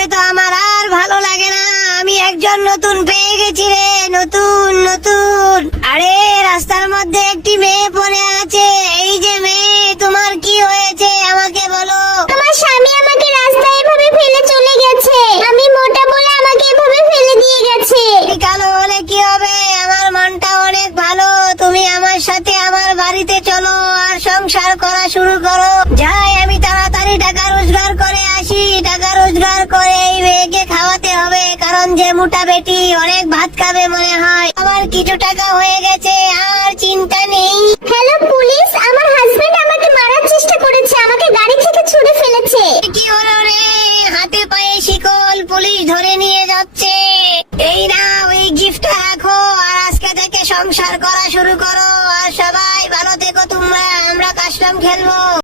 তোকে তো আমার আর ভালো লাগে না। আমি একজন নতুন পেয়ে গেছি রে, নতুন নতুন। আরে রাস্তার মধ্যে একটি মেয়ে পড়ে আছে। এই যে মেয়ে, তোমার কি হয়েছে আমাকে বলো। আমার স্বামী আমাকে রাস্তায় এভাবে ফেলে চলে গেছে। আমি মোটা বলে আমাকে এভাবে ফেলে দিয়ে গেছে। কালো হলে কি হবে, আমার মনটা অনেক ভালো। তুমি আমার সাথে আমার বাড়িতে চলো আর সংসার করা শুরু করো। যাই, আমি তাড়াতাড়ি টাকা রোজগার করে আসি। টাকা রোজগার করে এই মেয়েকে খাওয়াতে হবে, কারণ যে মোটা বেটি অনেক ভাত খাবে মনে হয়। আমার কিছু টাকা হয়ে গেছে, আর চিন্তা নেই। হ্যালো পুলিশ, আমার হাজবেন্ড আমাকে মারার চেষ্টা করেছে, আমাকে গাড়ি থেকে ছুড়ে ফেলেছে। কি হলো রে? হাতে পায়ে শিকল, পুলিশ ধরে নিয়ে যাচ্ছে। এই না, ওই গিফটটা রাখো আর আজকে থেকে সংসার করা শুরু করো। আর সবাই ভালো থেকো তোমরা, আমরা কাস্টম খেলবো।